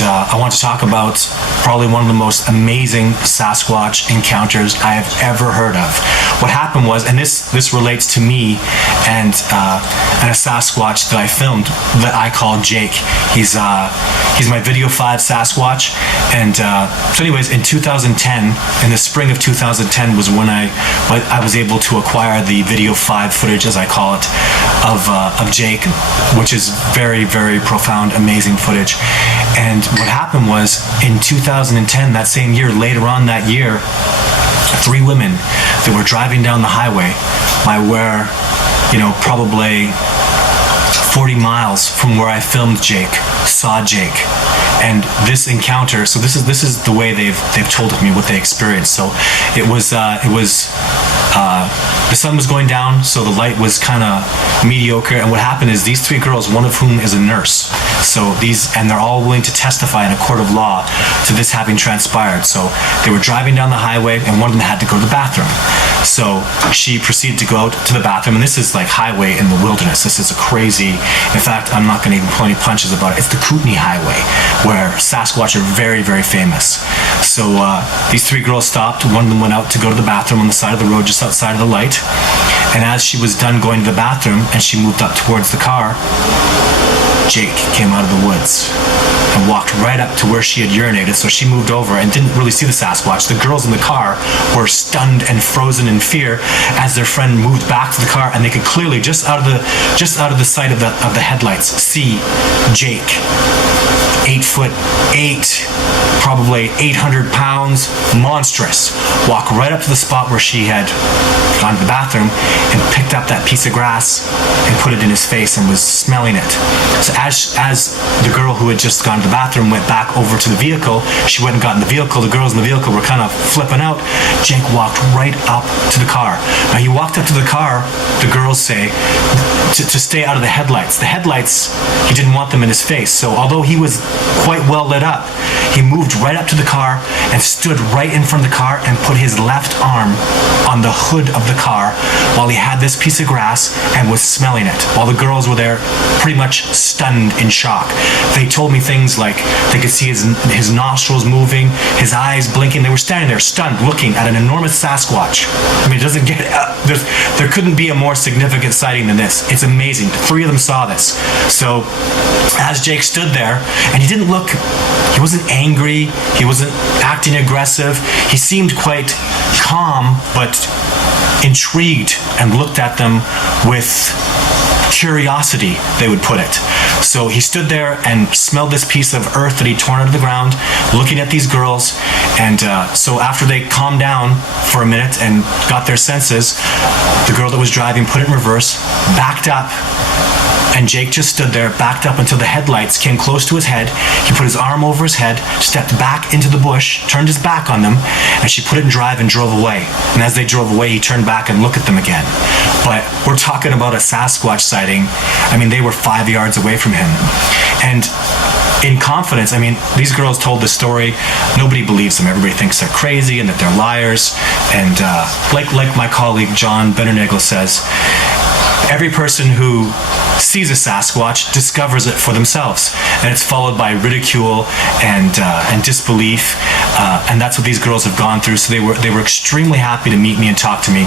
I want to talk about probably one of the most amazing Sasquatch encounters I have ever heard of. What happened was, and this relates to me and a Sasquatch that I filmed that I call Jake. He's my Video 5 Sasquatch, and so anyways, in 2010, in the spring of 2010 was when I was able to acquire the Video 5 footage, as I call it, of Jake, which is very, very profound, amazing footage. And what happened was, in 2010, that same year, later on that year, 3 women that were driving down the highway by where, probably 40 miles from where I filmed Jake, saw Jake. And this encounter, so this is the way they've told me what they experienced. So it was the sun was going down, so the light was kind of mediocre. And what happened is, these 3 girls, one of whom is a nurse, and they're all willing to testify in a court of law to this having transpired. So they were driving down the highway, and one of them had to go to the bathroom. So she proceeded to go out to the bathroom, and this is like highway in the wilderness. This is a crazy, in fact, I'm not going to even pull any punches about it. It's the Kootenai Highway, where Sasquatch are very, very famous. So these 3 girls stopped. One of them went out to go to the bathroom on the side of the road, just outside of the light. And as she was done going to the bathroom and she moved up towards the car, Jake came out of the woods and walked right up to where she had urinated. So she moved over and didn't really see the Sasquatch. The girls in the car were stunned and frozen in fear as their friend moved back to the car, and they could clearly, just out of the sight of the headlights, see Jake, 8'8", probably 800 pounds, monstrous, walk right up to the spot where she had gone to the bathroom and picked up that piece of grass and put it in his face and was smelling it. So as the girl who had just gone to the bathroom went back over to the vehicle, she went and got in the vehicle. The girls in the vehicle were kind of flipping out. Jake walked right up to the car. Now, he walked up to the car, the girls say, to stay out of the headlights. The headlights, he didn't want them in his face. So although he was quite well lit up, he moved right up to the car and stood right in front of the car and put his left arm on the hood of the car while he had this piece of grass and was smelling it, while the girls were there pretty much stunned in shock. They told me things like they could see his nostrils moving, his eyes blinking. They were standing there stunned, looking at an enormous Sasquatch. I mean, it doesn't get there couldn't be a more significant sighting than this. It's amazing. 3 of them saw this. So as Jake stood there, and he wasn't angry, he wasn't acting aggressive, he seemed quite calm but intrigued, and looked at them with curiosity, they would put it. So he stood there and smelled this piece of earth that he'd torn out of the ground, looking at these girls. And so after they calmed down for a minute and got their senses, the girl that was driving put it in reverse, backed up, and Jake just stood there, backed up until the headlights came close to his head. He put his arm over his head, stepped back into the bush, turned his back on them, and she put it in drive and drove away. And as they drove away, he turned back and looked at them again. But we're talking about a Sasquatch sighting. I mean, they were 5 yards away from him. And in confidence, I mean, these girls told this story. Nobody believes them. Everybody thinks they're crazy and that they're liars. And like my colleague John Bennernagel says, every person who sees a Sasquatch discovers it for themselves, and it's followed by ridicule and disbelief, and that's what these girls have gone through. So they were extremely happy to meet me and talk to me.